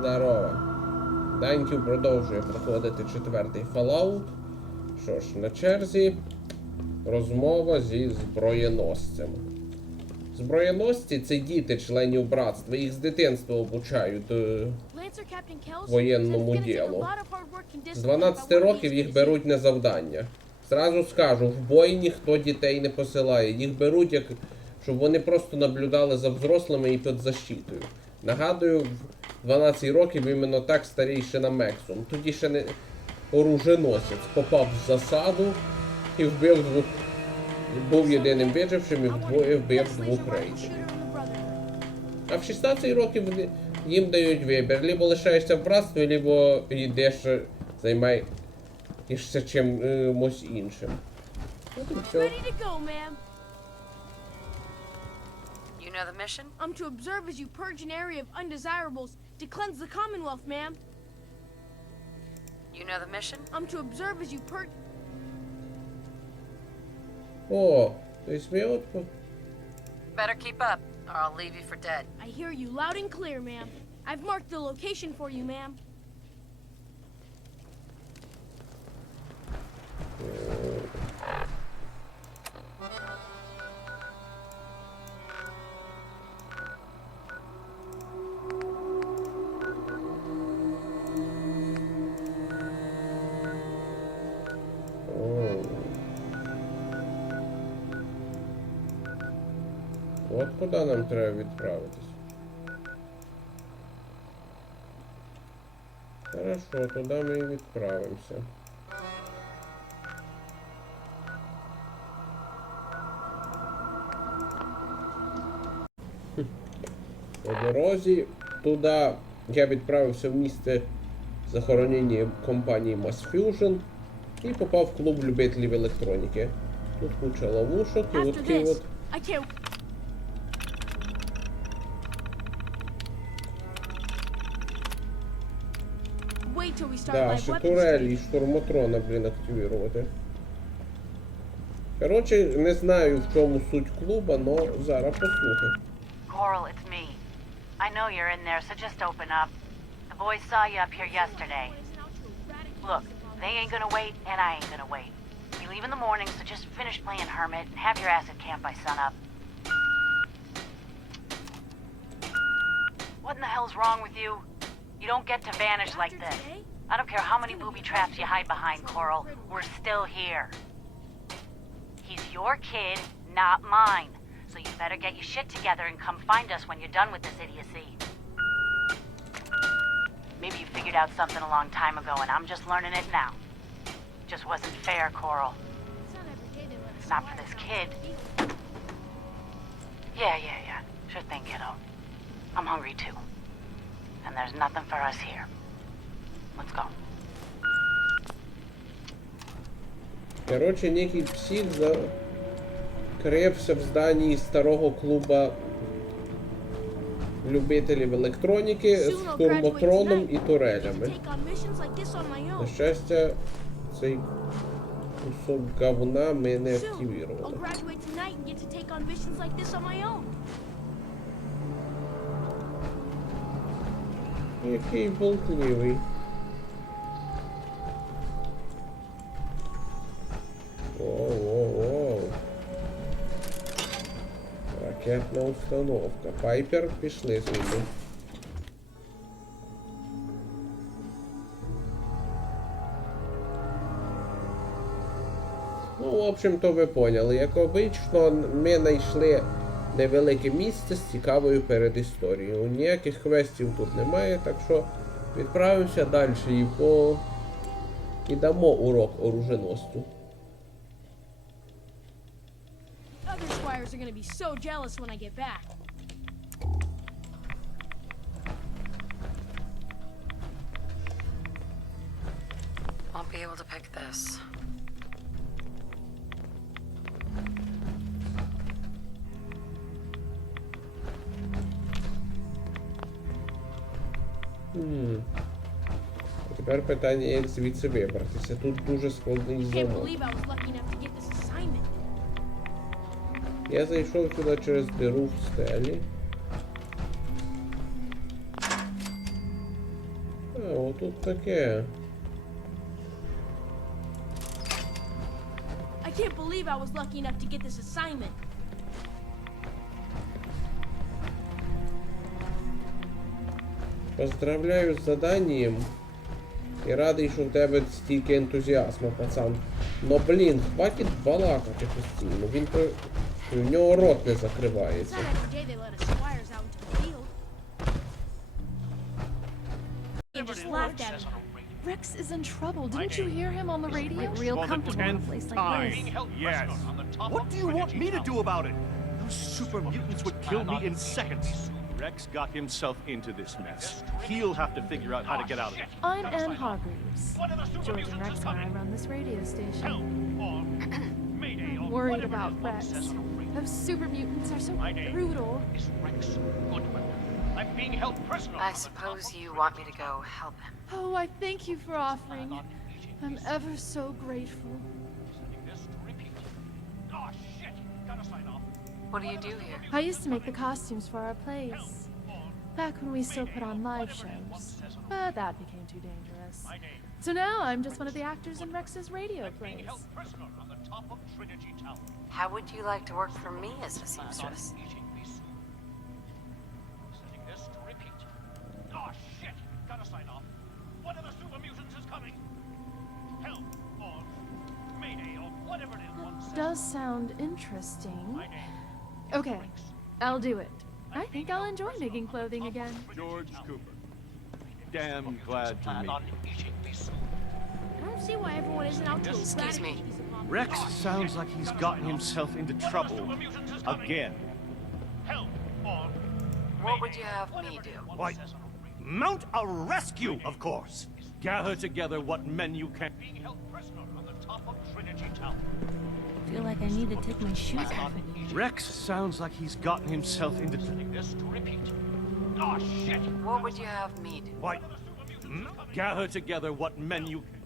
Здорово. Даньків продовжує проходити 4-й Fallout. Що ж, на черзі розмова зі зброєносцем. Зброєносці – це діти членів братства. Їх з дитинства обучають воєнному ділу. З 12 років їх беруть на завдання. Зразу скажу, в бой ніхто дітей не посилає. Їх беруть, щоб вони просто наблюдали за взрослими і під защитою. Нагадую, в 12 років іменно так старійший на Мексум. Тоді ще не оруженосець попав в засаду і вбив двох. Був єдиним вижившим і вдвоє вбив двох рейдерів. А в 16 років їм дають вибір. Либо лишаєшся в братстві, либо йдеш, займаєшся чимось іншим. От і все. You know the mission? I'm to observe as you purge an area of undesirables to cleanse the Commonwealth, ma'am. You know the mission? I'm to observe as you purge... О, то есть ми от... Better keep up, or I'll leave you for dead. I hear you loud and clear, ma'am. I've marked the location for you, ma'am. От куди нам треба відправитись. Хорошо, туди ми і відправимося. По дорозі туди я відправився в місце захоронення компанії Mass Fusion і попав в клуб любителів електроніки. Тут куча ловушок і от такий от... Да, ще турелі і штурмотрона, блін, активувати. Короче, не знаю, в чому суть клуба, но зараз послухай. Coral, it's me. I know you're in there, so just open up. The boys saw you up here yesterday. Look, they ain't gonna wait, and I ain't gonna wait. You leave in the morning, so just finish playing Hermit and have your ass at camp by sunup. What in the hell's wrong with you? You don't get to vanish like this. I don't care how many booby traps you hide behind, Coral. We're still here. He's your kid, not mine. So you better get your shit together and come find us when you're done with this idiocy. Maybe you figured out something a long time ago and I'm just learning it now. Just wasn't fair, Coral. Not for this kid. Yeah. Sure thing, kiddo. I'm hungry too. And there's nothing for us here. Let's go. Короче, некий псих закрився в зданні старого клуба любителів електроніки з штурмотроном і турелями. На щастя, цей кусок говна ми не активували. Який болтливий. Воу. Ракетна установка. Пайпер, пішли звідси. Ну, в общем-то, ви поняли. Як обично, ми знайшли невелике місце з цікавою передісторією. Ніяких квестів тут немає, так що відправимося далі і дамо урок оруженосцю. Are gonna be so jealous when I get back. Won't be able to pick this. А тепер питання, як звідси вибратися. Тут дуже складний замок. Я зайшов сюди через диру в стелі. Отут таке. I can't believe I was lucky enough to get this assignment. Поздравляю з заданням. І радий, що в тебе стільки ентузіазму, пацан. Но, блін, хватить балакати постійно. Він про... В нього рот не закривається. It's not every day they let us squires out into the field. And just laughed at him. Rex is in trouble. Didn't you hear him on the radio? Real comfortable in a place like this. Yes. What do you want me to do about it? Those super mutants would kill me in seconds. Rex got himself into this mess. He'll have to figure out how to get out of it. I'm Anne Hargreaves. George and Rex and I run this radio station. I'm worried about Rex. Those super mutants are so brutal. I'm being held prisoner. I suppose you want me to go help him. Oh, I thank you for offering. I'm ever so grateful. What do you do here? I used to make the costumes for our plays. Back when we still put on live shows. But that became too dangerous. So now I'm just one of the actors in Rex's radio plays. How would you like to work for me as a seamstress? Does sound interesting. Okay, I'll do it. I think I'll enjoy making clothing again. George Cooper. Damn glad to meet you. I don't see why everyone isn't out to Excuse me. eradicate these abominations. Rex sounds like he's gotten himself into trouble again. What would you have me do? Why, mount a rescue, of course. Gather together what men you can. I feel like I need to take my shoes off again. Rex sounds like he's gotten himself into. What would you have me do? Why, gather together what men you can.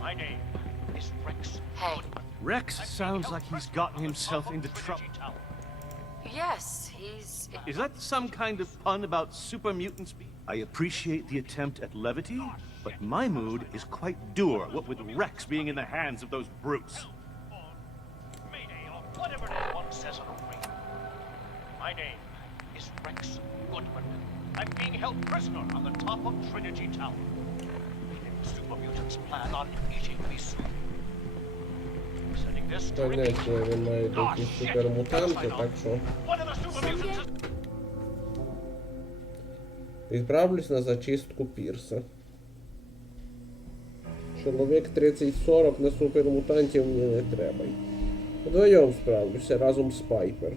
My name is Rex. Hey. Rex sounds like he's gotten himself into trouble. Yes, he's... Is that some kind of pun about super mutants? I appreciate the attempt at levity, but my mood is quite dour, what with Rex being in the hands of those brutes. My name is Rex Goodman. I'm being held prisoner on the top of Trinity Tower. Super mutants plan on eating me soon. Sending this to Понятно, він має якісь супермутанти, так що... One of the super mutants is... Відправлюсь на зачистку пірса. Чоловік 30-40 на супермутантів мені не треба. Вдвоєм справлюся разом з Пайпер.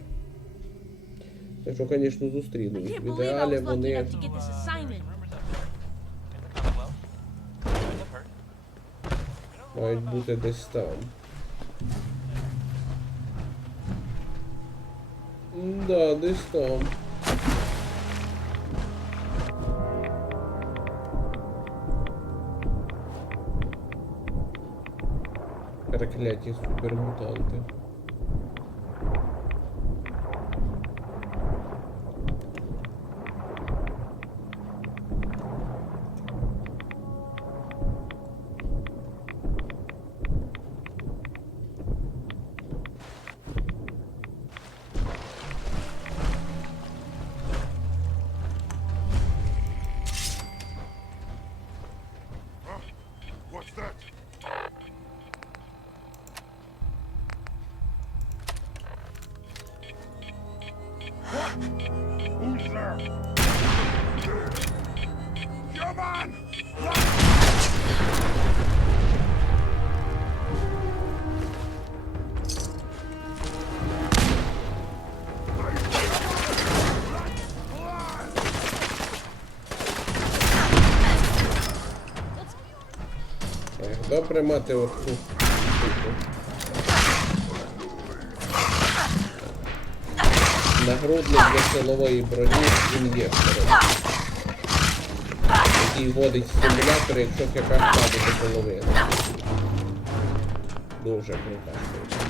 Якщо, звісно, зустрінуть. I В can't believe I ідеалі was lucky вони enough to get this assignment. мають бути десь там. Да, десь там. Прокляті супермутанти. What's that? Who's there? Come on! Добре мати отку штуку. Нагрудник для силової броні з ін'єктором, який вводить стимулятор, якщо КП впаде до половини. Дуже крута штука.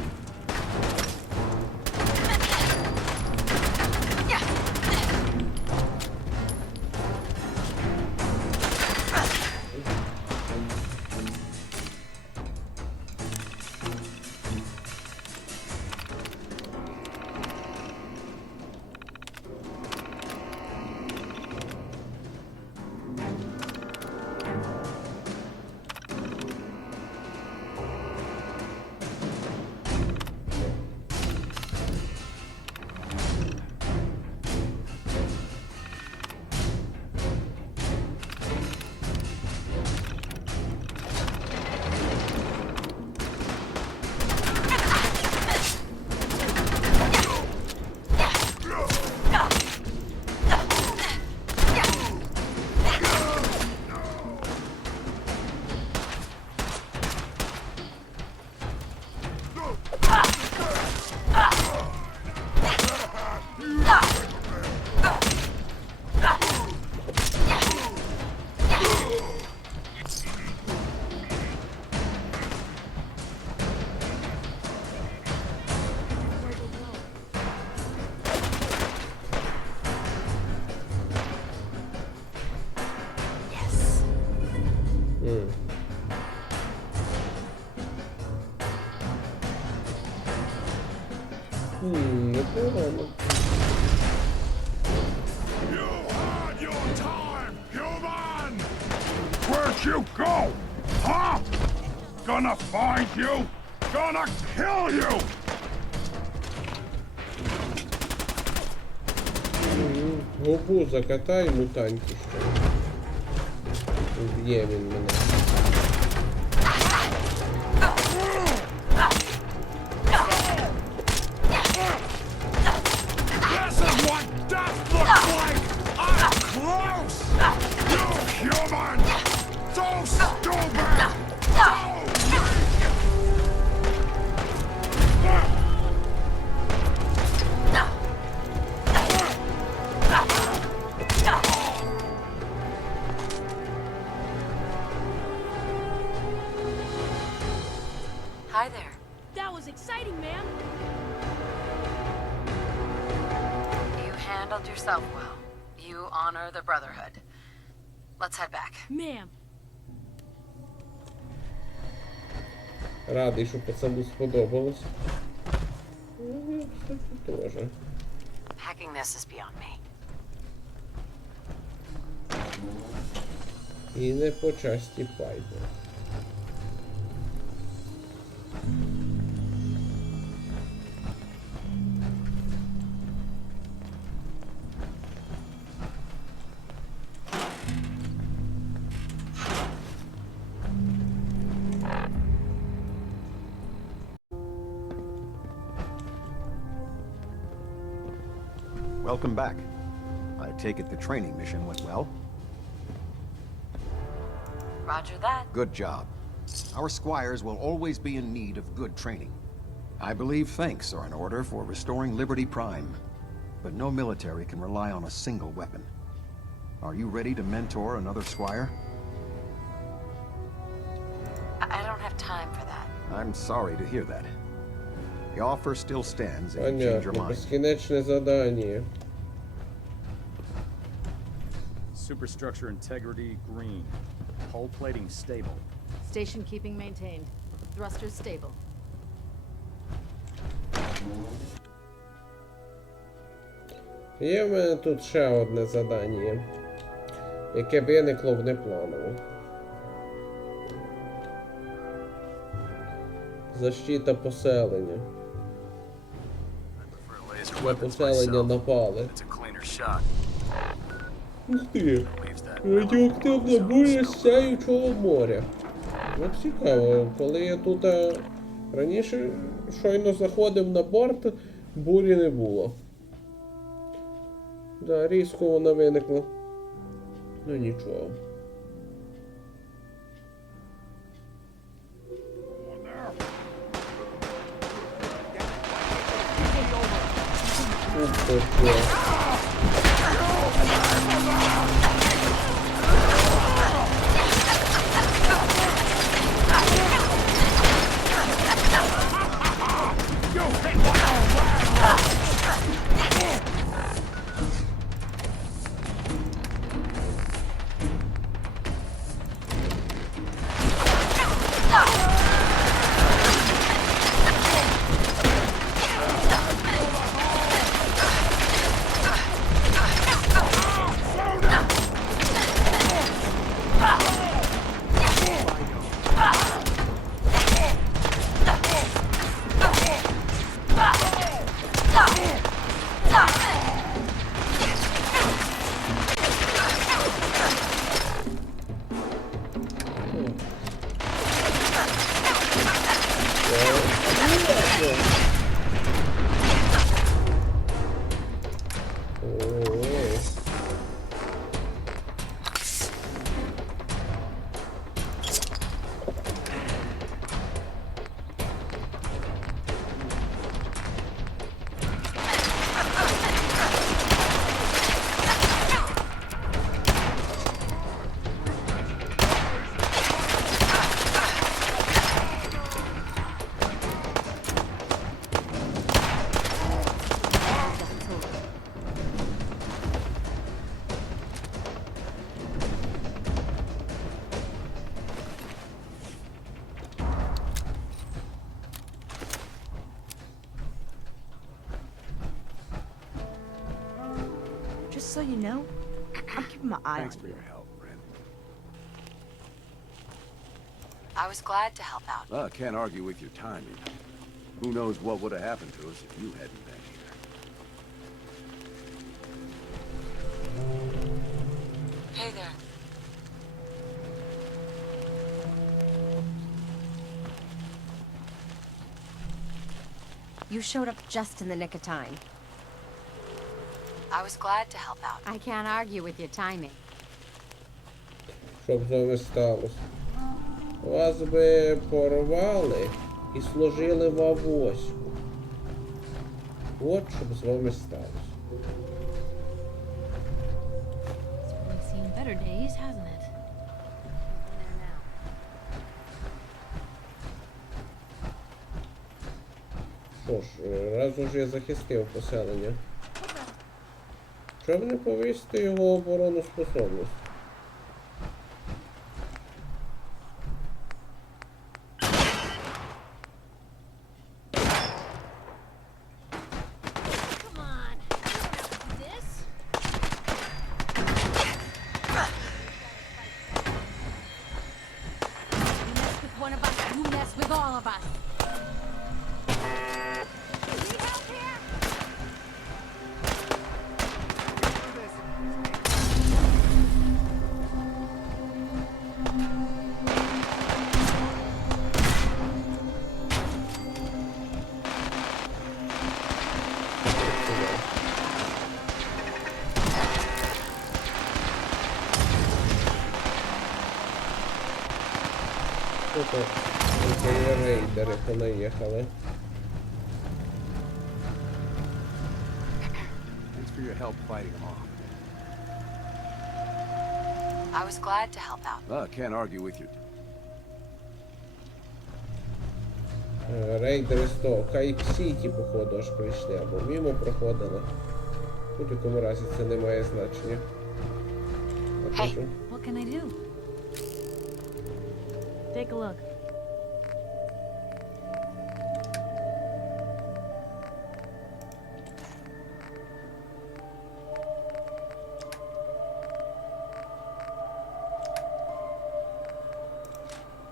you go? Huh? Gonna find you? Gonna kill you! Губу закатай, мутанті що. Вб'є він мене. This is what death looks like! I'm close! You human! So stupid! So weak! Hi there. That was exciting, ma'am. You handled yourself well. You honor the Brotherhood. Let's head back. Ma'am. Радий, що пацану сподобалось. Ну, кстати, теж. Hacking this is beyond me. І не по часті пайде. Welcome back. I take it the training mission went well? Roger that. Good job. Our squires will always be in need of good training. I believe thanks are in order for restoring Liberty Prime. But no military can rely on a single weapon. Are you ready to mentor another squire? I don't have time for that. I'm sorry to hear that. The offer still stands if you change your Понятно, mind. безкінечне задання. Superstructure integrity green. Hull plating stable. Station keeping maintained. Thrusters stable. Є в мене тут ще одне задання, яке виникло внепланово. Защита поселення. На поселення напали. Ух ти! Радіоактивна буря з сяючого моря. Ну цікаво, коли я тут раніше щойно заходив на борт, бурі не було. Да, різко вона виникла. Ну нічого. Just so you know, I'm keeping my eye Thanks on for you. your help, Brent. I was glad to help out. Well, I can't argue with your timing. Who knows what would have happened to us if you hadn't been here. Hey there. You showed up just in the nick of time. I was glad to help out. I can't argue with your timing. Щоб з вами сталося? Вас би порвали і сложили в авоську. От щоб з вами сталося. We've seen better days, hasn't it? Що ж, раз уже я захистив поселення. Чому не повісити його оборонну способність? Це рейдери понаїхали. Thanks for your help fighting them off. I was glad to help out. Well, I can't argue with you. Рейдери з того, Кайк-Сіті, походу, аж прийшли, або мимо проходили. У будь-якому разі це не має значення. Hey, What can I do? Take a look.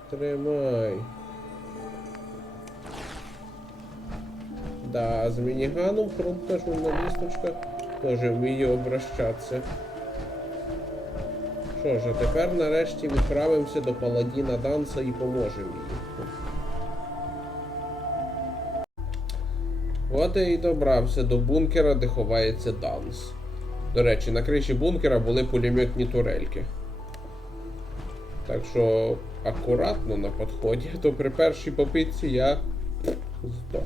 Тримай. Да, з мініганом хрупка журналісточка теж вміє обращатися. Що ж, а тепер нарешті відправимося до паладіна Данса і поможемо їй. От я і добрався до бункера, де ховається Данс. До речі, на криші бункера були пулеметні турельки. Так що акуратно на підході, а то при першій попитці я здох.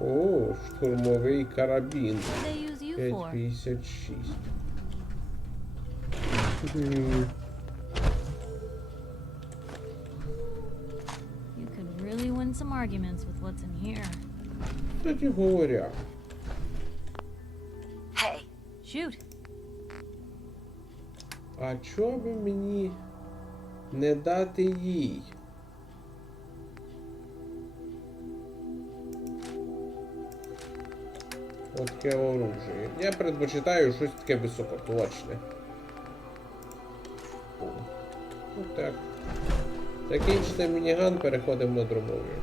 О, штурмовий карабін. 5,56. You could really win some arguments with what's in here. Тоді говоря. Hey. Shoot. А чого би мені не дати їй? От таке оружие. Я предпочитаю щось таке високоточне. От так. Закінчити мініган, переходимо на дробовий.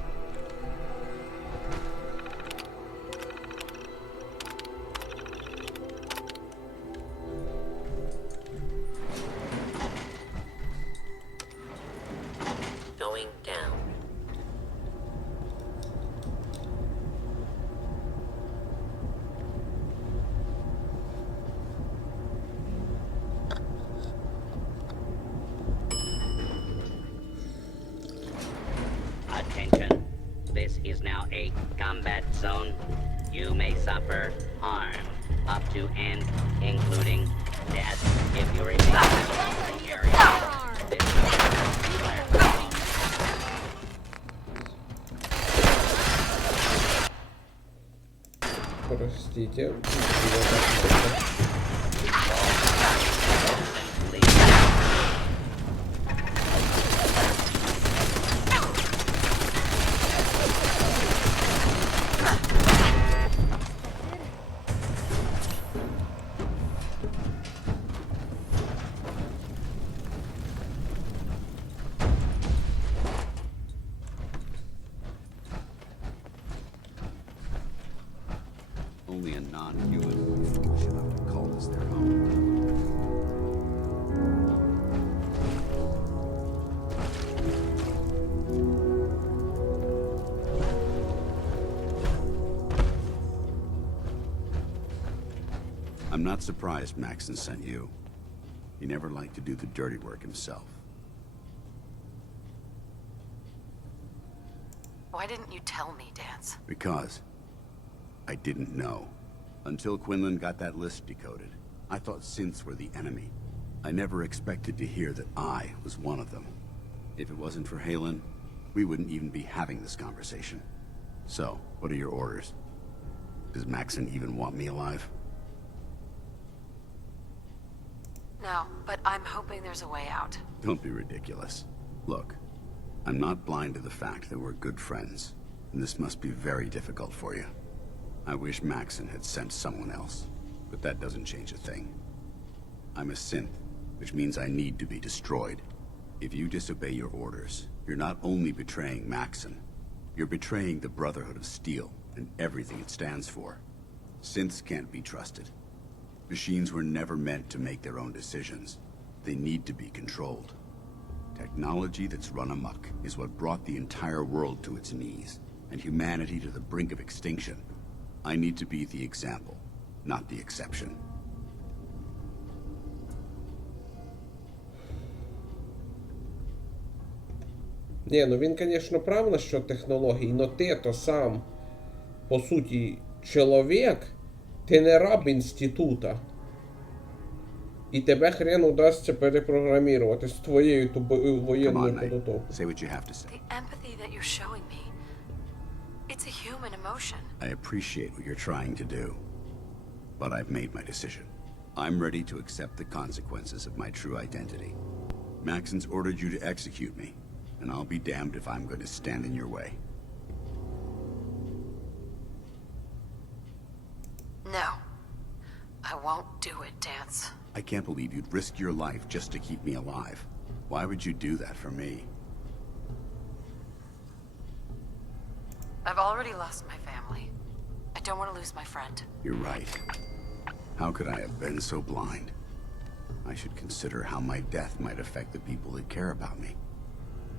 Going down. Attention. This is now a combat zone. You may suffer harm up to and including death if you remain in the area. This Простите. Only a non-human should have called us their own. I'm not surprised Maxon sent you. He never liked to do the dirty work himself. Why didn't you tell me, Dance? Because I didn't know. Until Quinlan got that list decoded, I thought synths were the enemy. I never expected to hear that I was one of them. If it wasn't for Halen, we wouldn't even be having this conversation. So, what are your orders? Does Maxon even want me alive? No, but I'm hoping there's a way out. Don't be ridiculous. Look, I'm not blind to the fact that we're good friends, and this must be very difficult for you. I wish Maxon had sent someone else, but that doesn't change a thing. I'm a synth, which means I need to be destroyed. If you disobey your orders, you're not only betraying Maxon, you're betraying the Brotherhood of Steel and everything it stands for. Synths can't be trusted. Machines were never meant to make their own decisions. They need to be controlled. Technology that's run amok is what brought the entire world to its knees, and humanity to the brink of extinction. I need to be the example, not the exception. Ні, ну він, звісно, прав насчет технологій, но ти то сам, по суті, чоловік, ти не раб інститута. І тебе хрен удасться перепрограмувати з твоєю воєнною подготовкою. Say what you have to say. The empathy that you're showing me, it's a human emotion. I appreciate what you're trying to do, but I've made my decision. I'm ready to accept the consequences of my true identity. Maxon's ordered you to execute me, and I'll be damned if I'm going to stand in your way. No. I won't do it, Dance. I can't believe you'd risk your life just to keep me alive. Why would you do that for me? I've already lost my family. I don't want to lose my friend. You're right. How could I have been so blind? I should consider how my death might affect the people that care about me.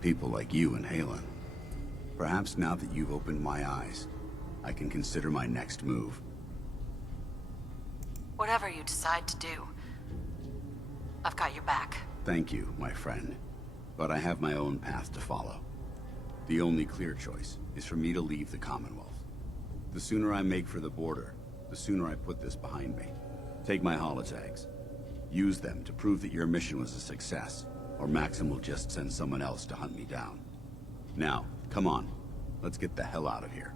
People like you and Halen. Perhaps now that you've opened my eyes, I can consider my next move. Whatever you decide to do, I've got your back. Thank you, my friend. But I have my own path to follow. The only clear choice is for me to leave the Commonwealth. The sooner I make for the border, the sooner I put this behind me. Take my holotags. Use them to prove that your mission was a success, or Maxon will just send someone else to hunt me down. Now, come on. Let's get the hell out of here.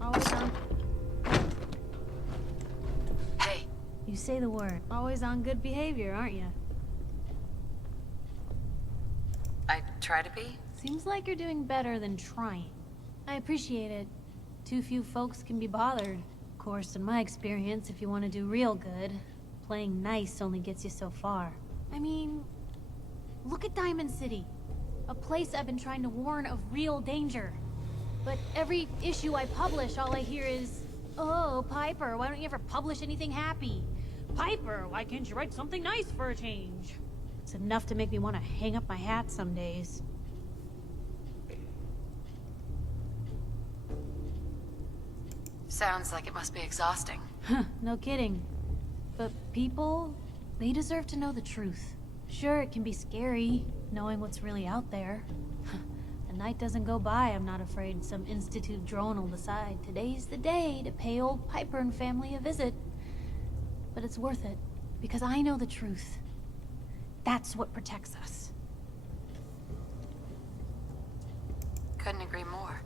Always on. Hey. You say the word. Always on good behavior, aren't you? I try to be. Seems like you're doing better than trying. I appreciate it. Too few folks can be bothered. Of course, in my experience, if you want to do real good, playing nice only gets you so far. I mean, look at Diamond City. A place I've been trying to warn of real danger. But every issue I publish, all I hear is, "Oh, Piper, why don't you ever publish anything happy? Piper, why can't you write something nice for a change?" It's enough to make me want to hang up my hat some days. Sounds like it must be exhausting. Huh, no kidding. But people, they deserve to know the truth. Sure, it can be scary, knowing what's really out there. The night doesn't go by, I'm not afraid some Institute drone will decide today's the day to pay old Piper and family a visit. But it's worth it, because I know the truth. That's what protects us. Couldn't agree more.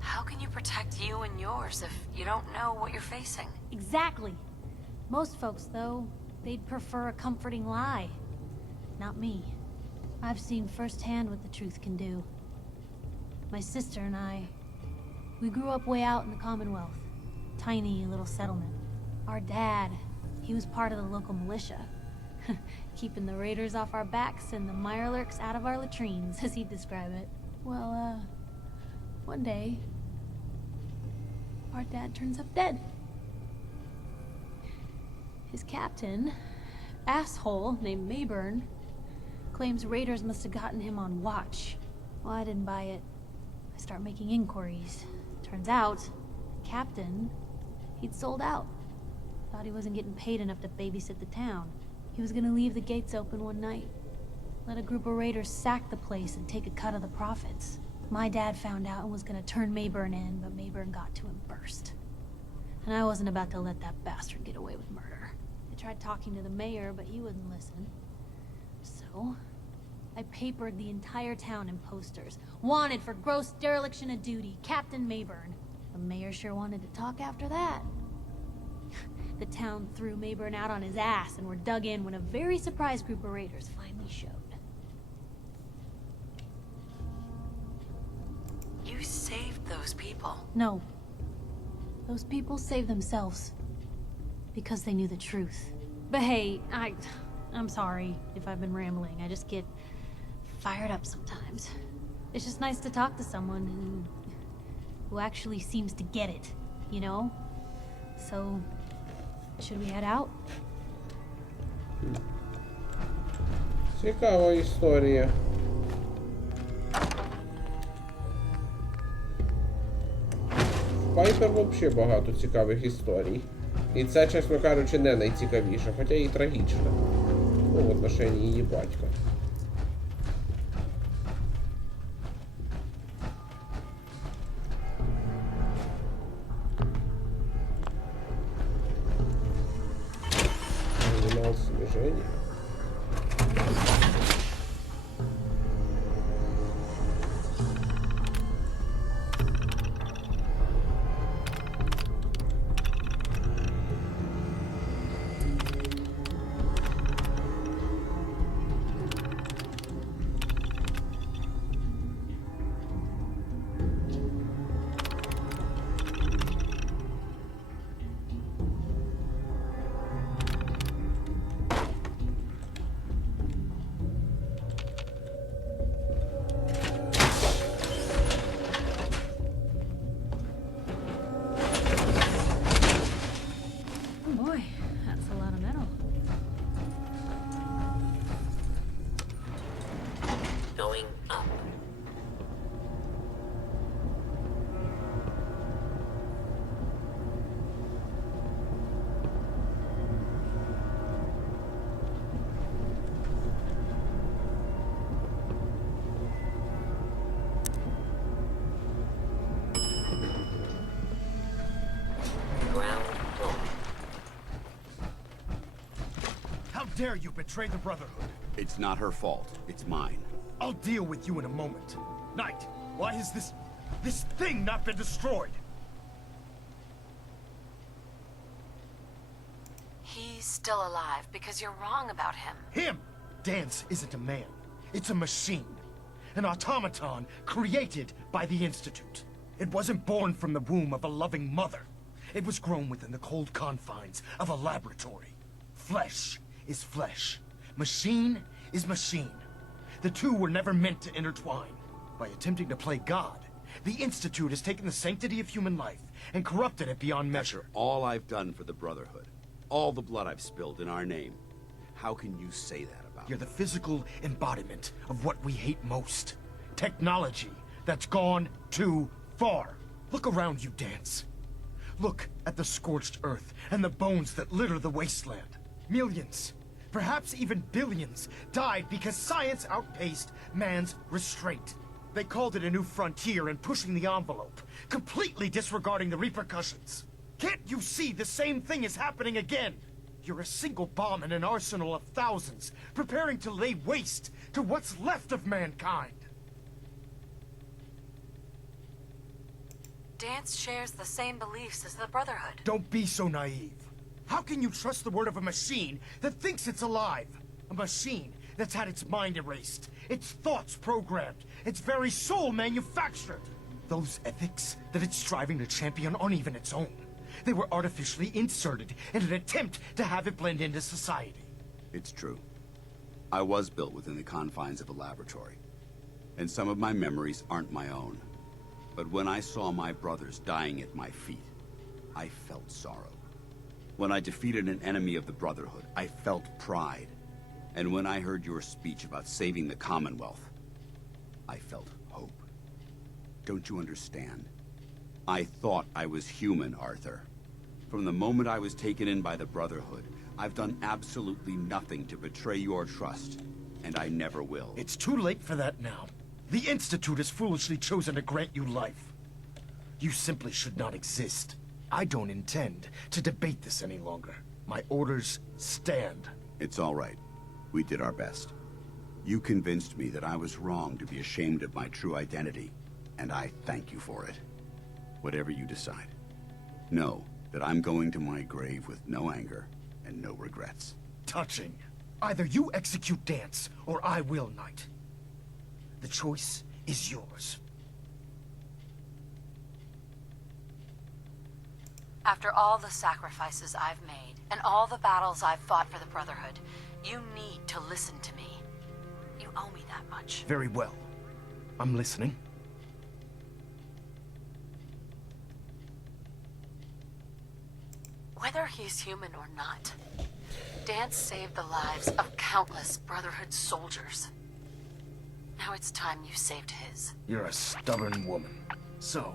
How can you protect you and yours if you don't know what you're facing? Exactly. Most folks, though, they'd prefer a comforting lie. Not me. I've seen firsthand what the truth can do. My sister and I, we grew up way out in the Commonwealth. Tiny little settlement. Our dad, he was part of the local militia. Keeping the raiders off our backs and the mirelurks out of our latrines, as he'd describe it. Well, one day, our dad turns up dead. His captain, asshole named Mayburn, claims raiders must have gotten him on watch. Well, I didn't buy it. I start making inquiries. Turns out, the captain, he'd sold out. Thought he wasn't getting paid enough to babysit the town. He was gonna leave the gates open one night. Let a group of raiders sack the place and take a cut of the profits. My dad found out and was gonna turn Mayburn in, but Mayburn got to him first. And I wasn't about to let that bastard get away with murder. I tried talking to the mayor, but he wouldn't listen. So, I papered the entire town in posters. Wanted for gross dereliction of duty, Captain Mayburn. The mayor sure wanted to talk after that. The town threw Mayburn out on his ass and were dug in when a very surprised group of raiders finally showed. You saved those people. No. Those people saved themselves. Because they knew the truth. But hey, I'm sorry if I've been rambling. I just get fired up sometimes. It's just nice to talk to someone who actually seems to get it, you know? So, should we head out? Цікава історія. В Пайпер взагалі багато цікавих історій. І це, чесно кажучи, не найцікавіше, хоча і трагічне. Ну, в отношенні її батька. Терминал снижения. Going up. Ground floor. How dare you betray the Brotherhood? It's not her fault. It's mine. I'll deal with you in a moment. Knight, why has this thing not been destroyed? He's still alive because you're wrong about him. Him! Dance isn't a man. It's a machine. An automaton created by the Institute. It wasn't born from the womb of a loving mother. It was grown within the cold confines of a laboratory. Flesh is flesh. Machine is machine. The two were never meant to intertwine. By attempting to play God, the Institute has taken the sanctity of human life and corrupted it beyond measure. After all I've done for the Brotherhood, all the blood I've spilled in our name, how can you say that about You're the physical embodiment of what we hate most. Technology that's gone too far. Look around you, Dance. Look at the scorched earth and the bones that litter the wasteland. Millions, perhaps even billions, died because science outpaced man's restraint. They called it a new frontier and pushing the envelope, completely disregarding the repercussions. Can't you see the same thing is happening again? You're a single bomb in an arsenal of thousands, preparing to lay waste to what's left of mankind. Dance shares the same beliefs as the Brotherhood. Don't be so naive. How can you trust the word of a machine that thinks it's alive? A machine that's had its mind erased, its thoughts programmed, its very soul manufactured. Those ethics that it's striving to champion aren't even its own. They were artificially inserted in an attempt to have it blend into society. It's true. I was built within the confines of a laboratory, and some of my memories aren't my own. But when I saw my brothers dying at my feet, I felt sorrow. When I defeated an enemy of the Brotherhood, I felt pride. And when I heard your speech about saving the Commonwealth, I felt hope. Don't you understand? I thought I was human, Arthur. From the moment I was taken in by the Brotherhood, I've done absolutely nothing to betray your trust, and I never will. It's too late for that now. The Institute has foolishly chosen to grant you life. You simply should not exist. I don't intend to debate this any longer. My orders stand. It's all right. We did our best. You convinced me that I was wrong to be ashamed of my true identity, and I thank you for it. Whatever you decide. Know that I'm going to my grave with no anger and no regrets. Touching. Either you execute Dance, or I will, Knight. The choice is yours. After all the sacrifices I've made, and all the battles I've fought for the Brotherhood, you need to listen to me. You owe me that much. Very well. I'm listening. Whether he's human or not, Dance saved the lives of countless Brotherhood soldiers. Now it's time you saved his. You're a stubborn woman. So,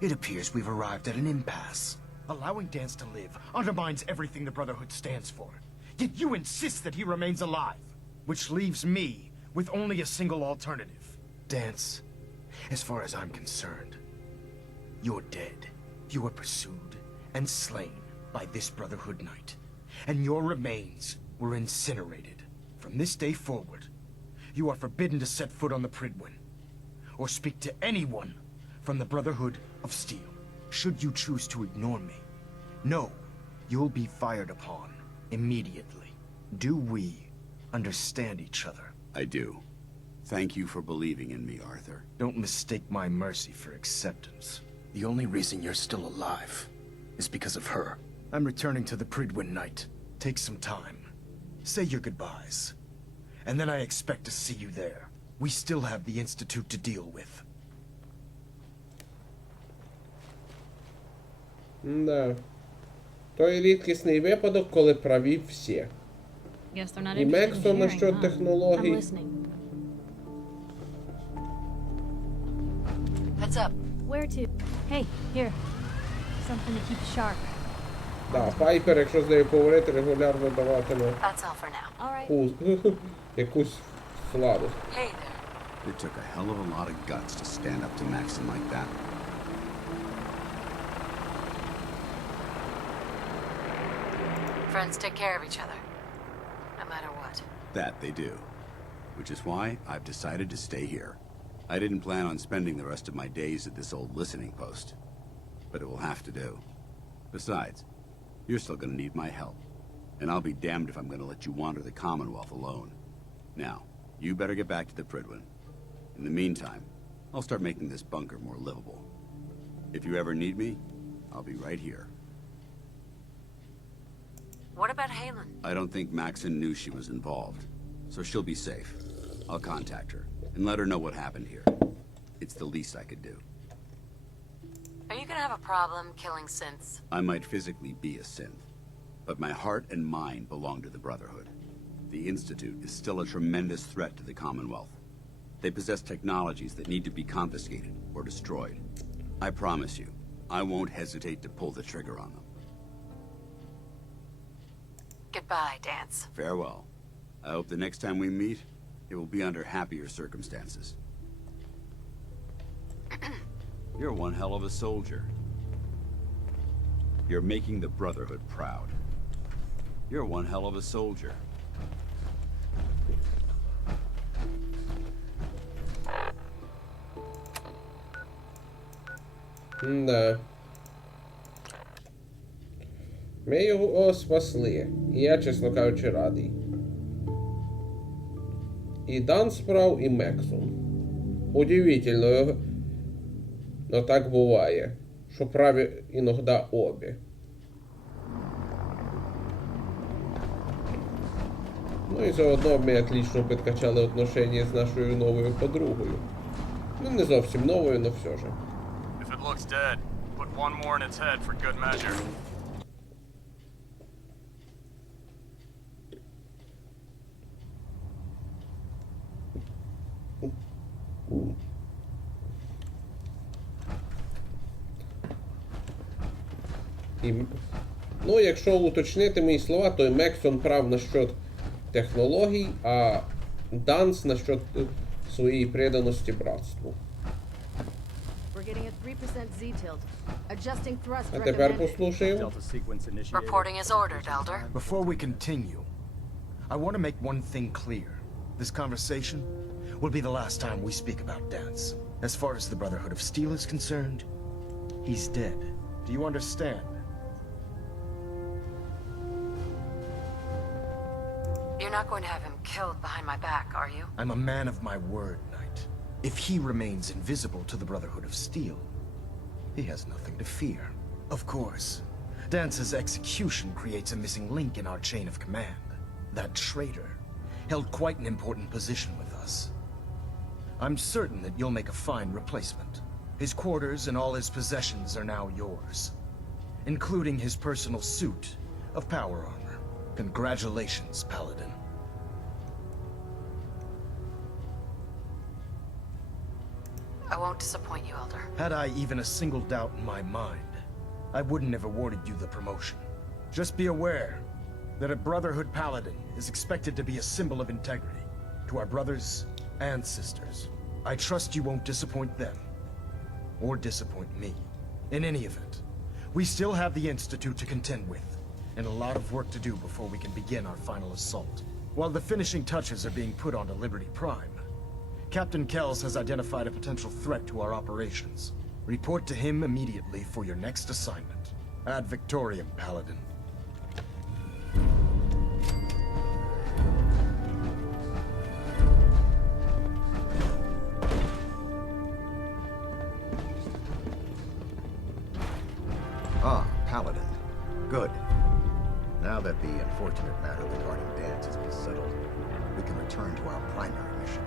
it appears we've arrived at an impasse. Allowing Dance to live undermines everything the Brotherhood stands for. Yet you insist that he remains alive. Which leaves me with only a single alternative. Dance, as far as I'm concerned, you're dead. You were pursued and slain by this Brotherhood Knight. And your remains were incinerated. From this day forward, you are forbidden to set foot on the Pridwin, or speak to anyone from the Brotherhood of Steel. Should you choose to ignore me, know you'll be fired upon immediately. Do we understand each other? I do. Thank you for believing in me, Arthur. Don't mistake my mercy for acceptance. The only reason you're still alive is because of her. I'm returning to the Pridwin Knight. Take some time. Say your goodbyes. And then I expect to see you there. We still have the Institute to deal with. Да. Той рідкісний випадок, коли праві всі. І Мексо насчет технологій. Heads up. Where to? Hey, here. Something to keep sharp. Да, Пайпер, якщо з нею поговорити, регулярно даватиме That's all for now. All right. якусь сладость. Hey there. It took a hell of a lot of guts to stand up to Maxon like that. Friends take care of each other, no matter what. That they do. Which is why I've decided to stay here. I didn't plan on spending the rest of my days at this old listening post. But it will have to do. Besides, you're still gonna need my help. And I'll be damned if I'm gonna let you wander the Commonwealth alone. Now, you better get back to the Pridwin. In the meantime, I'll start making this bunker more livable. If you ever need me, I'll be right here. What about Halen? I don't think Maxon knew she was involved, so she'll be safe. I'll contact her and let her know what happened here. It's the least I could do. Are you gonna have a problem killing synths? I might physically be a synth, but my heart and mind belong to the Brotherhood. The Institute is still a tremendous threat to the Commonwealth. They possess technologies that need to be confiscated or destroyed. I promise you, I won't hesitate to pull the trigger on them. Goodbye, Dance. Farewell. I hope the next time we meet, it will be under happier circumstances. You're one hell of a soldier. You're making the Brotherhood proud. You're one hell of a soldier. Да. Ми його спасли. І я, чесно кажучи, радий. І Дан справ, і Мексон. Удивительно. Но так буває. Що праві іноді обі. Ну і заодно ми отлично підкачали отношення з нашою новою подругою. Ну не зовсім новою, но все же. If it looks dead, put one more in its head for good measure. І, ну, якщо уточнити мої слова, то Мексон прав насчет технологій, а Данс насчет своєї преданості братству. А тепер послухаємо. Reporting as ordered, Elder. Before we continue, I want to make one thing clear. This conversation will be the last time we speak about Dance. As far as the Brotherhood of Steel is concerned, he's dead. Do you understand? You're not going to have him killed behind my back, are you? I'm a man of my word, Knight. If he remains invisible to the Brotherhood of Steel, he has nothing to fear. Of course, Dance's execution creates a missing link in our chain of command. That traitor held quite an important position with us. I'm certain that you'll make a fine replacement. His quarters and all his possessions are now yours, including his personal suit of power armor. Congratulations, Paladin. I won't disappoint you, Elder. Had I even a single doubt in my mind, I wouldn't have awarded you the promotion. Just be aware that a Brotherhood Paladin is expected to be a symbol of integrity to our brothers and sisters. I trust you won't disappoint them, or disappoint me. In any event, we still have the Institute to contend with, and a lot of work to do before we can begin our final assault. While the finishing touches are being put onto Liberty Prime, Captain Kells has identified a potential threat to our operations. Report to him immediately for your next assignment. Ad Victoriam, Paladin. Ah, Paladin. Good. Now that the unfortunate matter regarding Dance has been settled, we can return to our primary mission.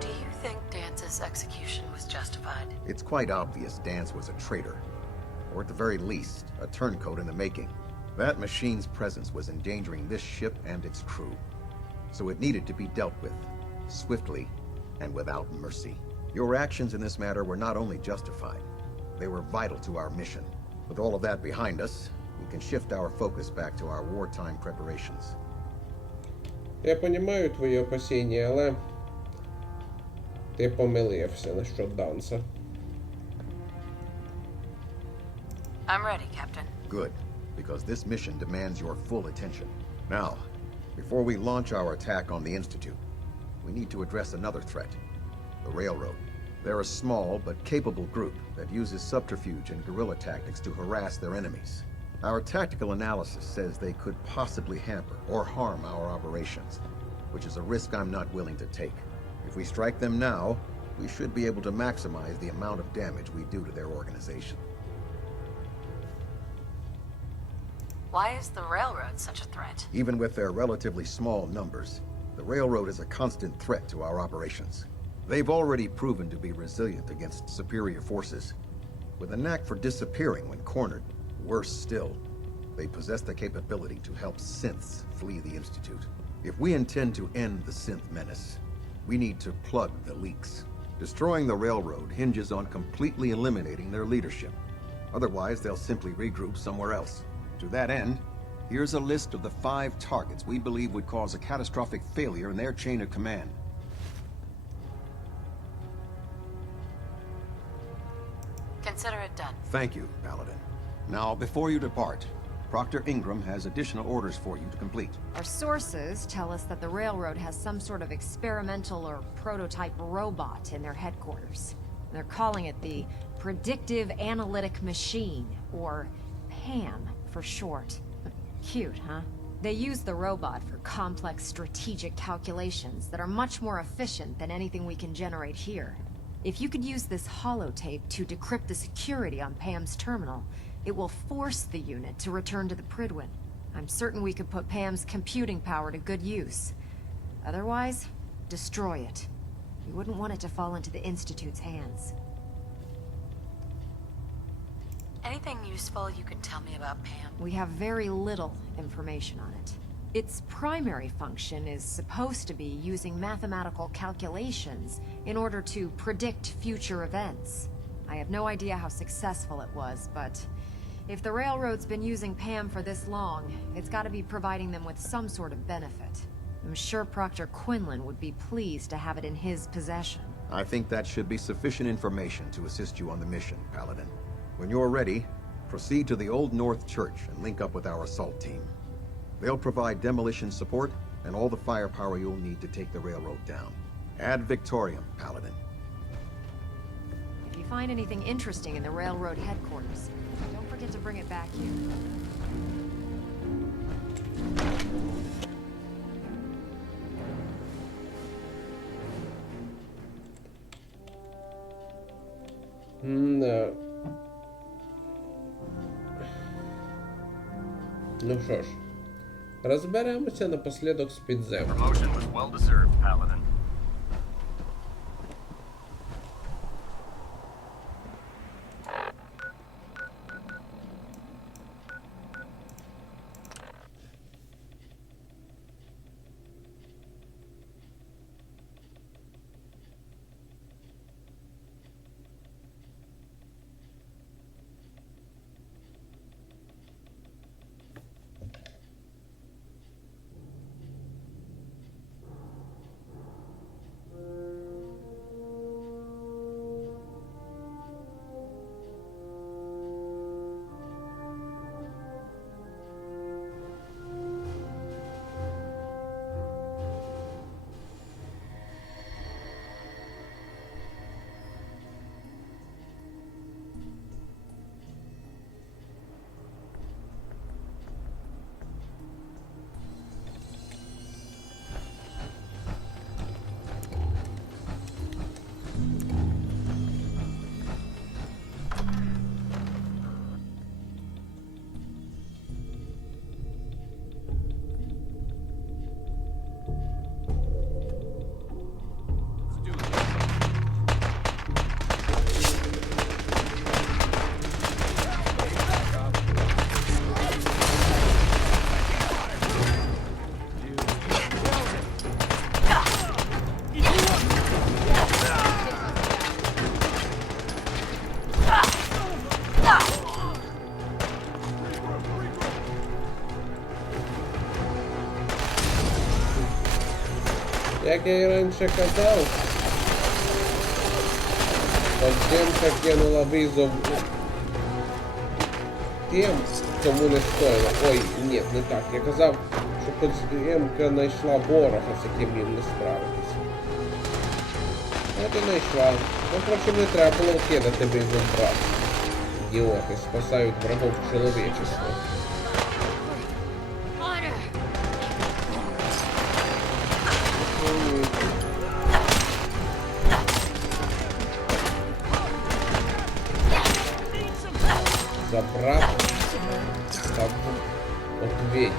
Do you think Dance's execution was justified? It's quite obvious Dance was a traitor, or at the very least, a turncoat in the making. That machine's presence was endangering this ship and its crew, so it needed to be dealt with, swiftly and without mercy. Your actions in this matter were not only justified, they were vital to our mission. With all of that behind us, we can shift our focus back to our wartime preparations. Я понимаю твої опасіння, але ти помилився насчет Данса. I'm ready, Captain. Good, because this mission demands your full attention. Now, before we launch our attack on the Institute, we need to address another threat, the Railroad. They're a small but capable group that uses subterfuge and guerrilla tactics to harass their enemies. Our tactical analysis says they could possibly hamper or harm our operations, which is a risk I'm not willing to take. If we strike them now, we should be able to maximize the amount of damage we do to their organization. Why is the railroad such a threat? Even with their relatively small numbers, the Railroad is a constant threat to our operations. They've already proven to be resilient against superior forces. With a knack for disappearing when cornered, worse still, they possess the capability to help synths flee the Institute. If we intend to end the synth menace, we need to plug the leaks. Destroying the Railroad hinges on completely eliminating their leadership. Otherwise, they'll simply regroup somewhere else. To that end, here's a list of the 5 targets we believe would cause a catastrophic failure in their chain of command. Consider it done. Thank you, Paladin. Now, before you depart, Proctor Ingram has additional orders for you to complete. Our sources tell us that the Railroad has some sort of experimental or prototype robot in their headquarters. They're calling it the Predictive Analytic Machine, or PAM for short. Cute, huh? They use the robot for complex strategic calculations that are much more efficient than anything we can generate here. If you could use this holotape to decrypt the security on Pam's terminal, it will force the unit to return to the Prydwen. I'm certain we could put Pam's computing power to good use. Otherwise, destroy it. We wouldn't want it to fall into the Institute's hands. Anything useful you can tell me about Pam? We have very little information on it. Its primary function is supposed to be using mathematical calculations in order to predict future events. I have no idea how successful it was, but if the Railroad's been using Pam for this long, it's got to be providing them with some sort of benefit. I'm sure Proctor Quinlan would be pleased to have it in his possession. I think that should be sufficient information to assist you on the mission, Paladin. When you're ready, proceed to the Old North Church and link up with our assault team. They'll provide demolition support and all the firepower you'll need to take the railroad down. Ad Victoriam, Paladin. If you find anything interesting in the railroad headquarters, don't forget to bring it back here. No. Ну що ж, розберемося напослідок з підземки. Promotion was well deserved, Paladin. Як я і раніше казав, Підземка кинула визов тим, кому не стоїло. Ой, ні, не так. Я казав, що Підземка знайшла ворога, з яким їм не справитися. От і знайшла. Ну, впрочем, не треба було кидати визов брат. Ідіоти спасають врагов чоловічества. Забрать, ответить.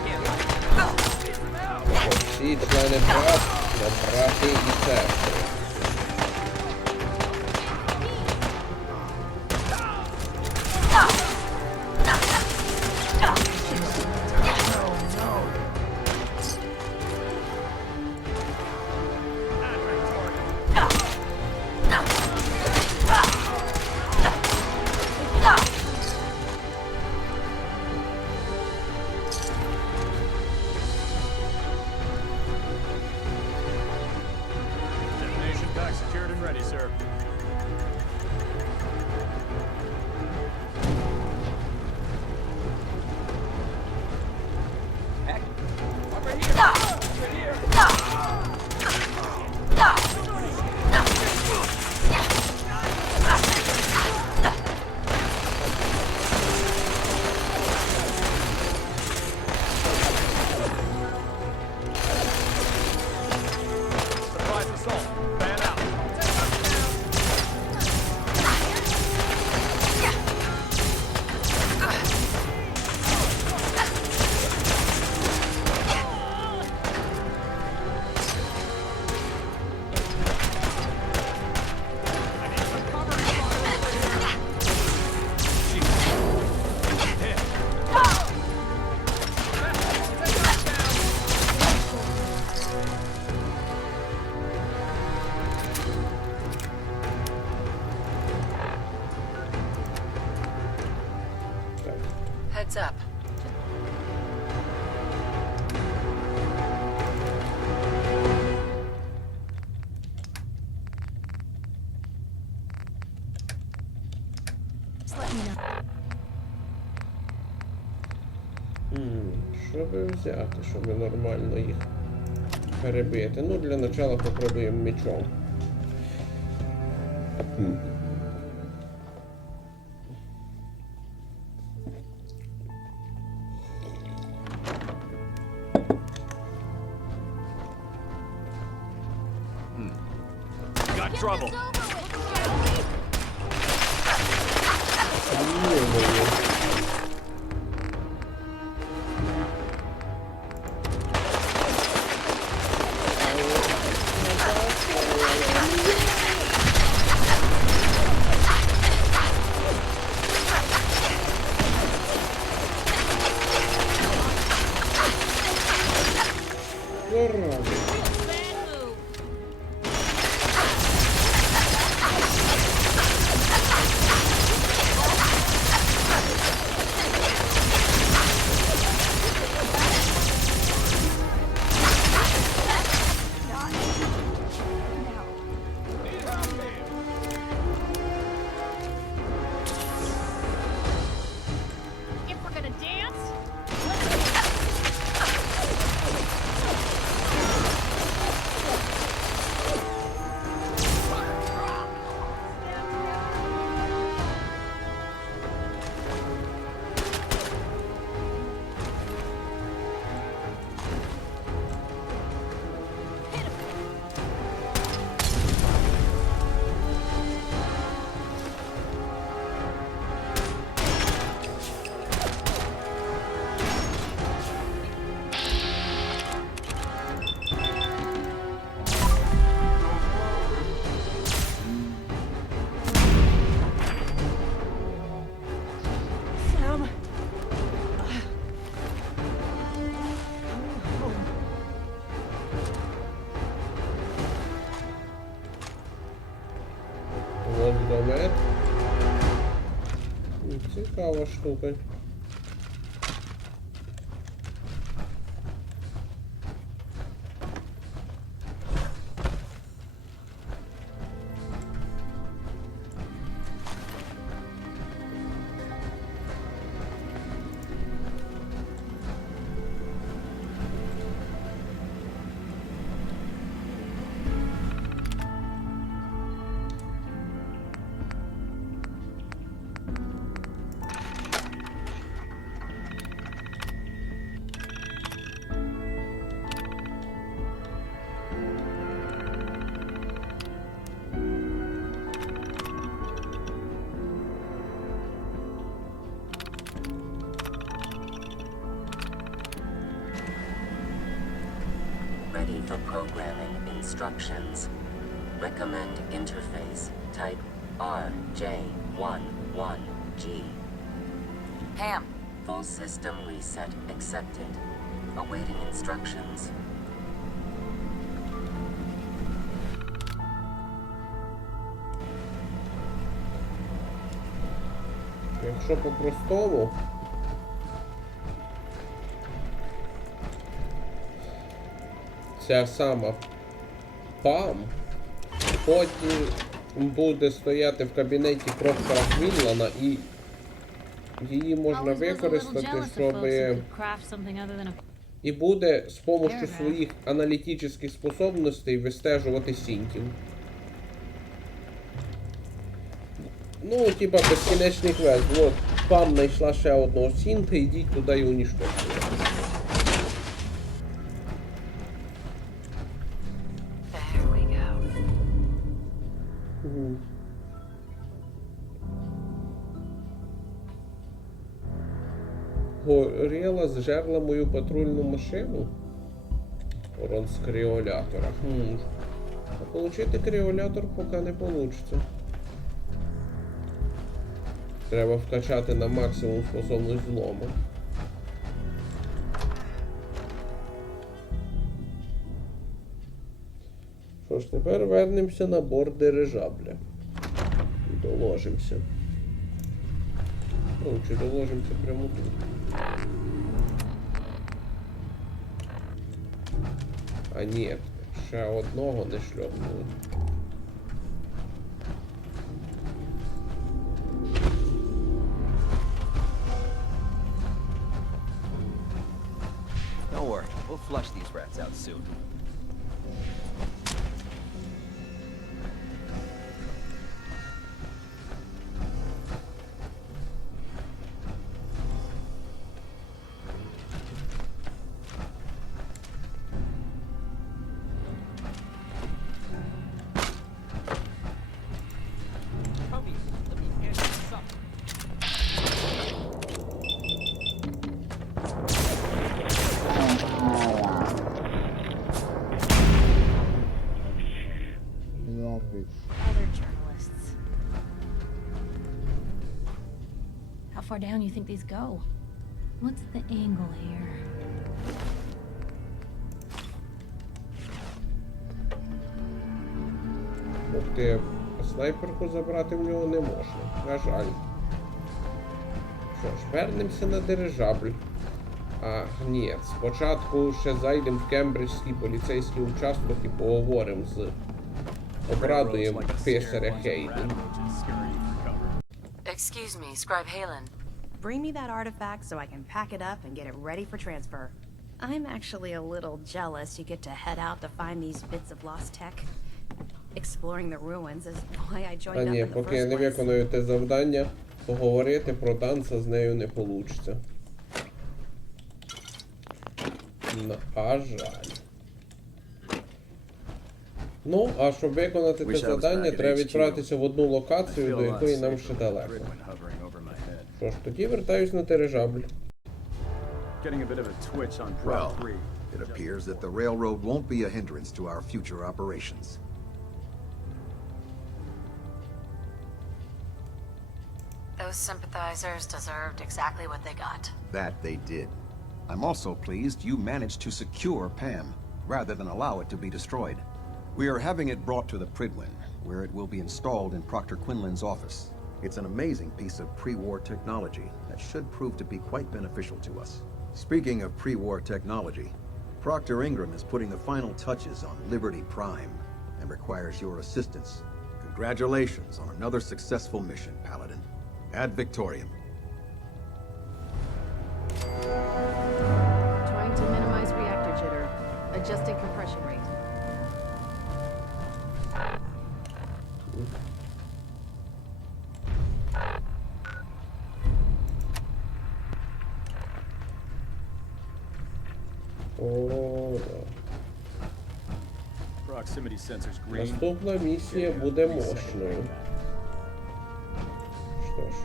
Всі члени братства, брати і сестри. би взяти, щоб нормально їх перебити. Ну, для начала попробуємо мечом. Got trouble. Водомет. Цікава штука. Ready for programming instructions. Recommend interface type RJ11G. Pam. Full system reset accepted. Awaiting instructions. Якщо по-простому, ця сама Пам потім буде стояти в кабінеті професора Квінлана, і її можна використати, щоб і буде з допомогою своїх аналітичних способностей вистежувати сінтів. Ну, типа безкінечний квест. Вот, Пам знайшла ще одного сінта, йдіть туди і уніштожуйте. Горіла зжерла мою патрульну машину. Урон з кріолятора. А получити кріолятор поки не вийде. Треба вкачати на максимум способність злому. Що ж, тепер вернемося на борт дирижабля. І доложимося. Ну, чи доложимося прямо тут. А ні, ще одного не шльопнули. rats out soon. Other journalists. How far down you think these go? What's the angle here? Ух ти, снайперку забрати в нього не можна, на жаль. Що ж, вернемося на дирижабль. А, ні, спочатку ще зайдемо в Кембриджський поліцейський участок і поговоримо з обрадуємо писаря Хейден. Excuse me, Scribe Halen. Bring me that artifact so I can pack it up and get it ready for transfer. I'm actually a little jealous you get to head out to find these bits of lost tech. Exploring the ruins is why I joined up Ні, in the поки я first не place. виконую те завдання, поговорити про танца з нею не вийде. На жаль. Ну, а щоб виконати те завдання, треба відправитися в одну локацію, до якої нам ще далеко. Що ж, тоді вертаюсь на дирижабль. Well, it appears that the railroad won't be a hindrance to our future operations. Those sympathizers deserved exactly what they got. That they did. I'm also pleased you managed to secure Pam, rather than allow it to be destroyed. We are having it brought to the Pridwin, where it will be installed in Proctor Quinlan's office. It's an amazing piece of pre-war technology that should prove to be quite beneficial to us. Speaking of pre-war technology, Proctor Ingram is putting the final touches on Liberty Prime and requires your assistance. Congratulations on another successful mission, Paladin. Ad Victoriam. Trying to minimize reactor jitter. Adjusting compression rate. О, да. Proximity sensors green. Наступна місія буде мощною. Що ж.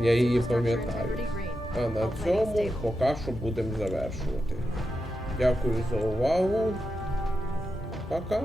Я її пам'ятаю. А на цьому поки що будемо завершувати. Дякую за увагу. Пока.